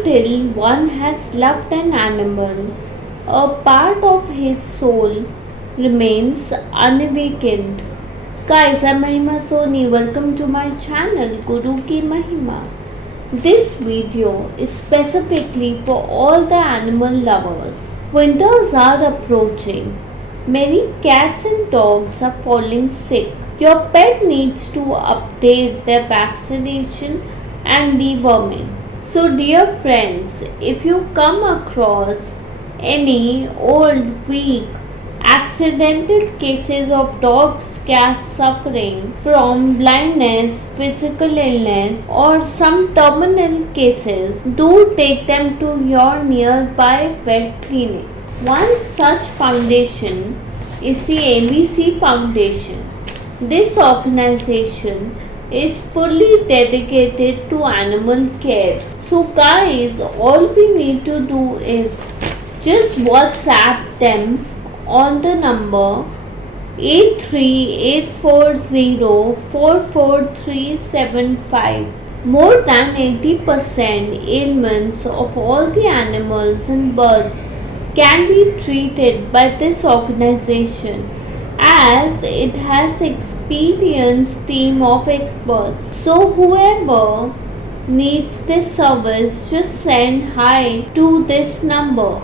until one has loved an animal, a part of his soul remains unawakened. Guys, I'm Mahima Soni. Welcome to my channel Guru Ki Mahima. This video is specifically for all the animal lovers. Winters are approaching. Many cats and dogs are falling sick. Your pet needs to update their vaccination and deworming. So, dear friends, if you come across any old, weak, accidental cases of dogs, cats suffering from blindness, physical illness, or some terminal cases, do take them to your nearby vet clinic. One such foundation is the ABC Foundation. This organization is fully dedicated to animal care. So guys, all we need to do is just WhatsApp them on the number 83840 More than 80% ailments of all the animals and birds can be treated by this organization, as it has experienced team of experts. So whoever needs this service, just send hi to this number.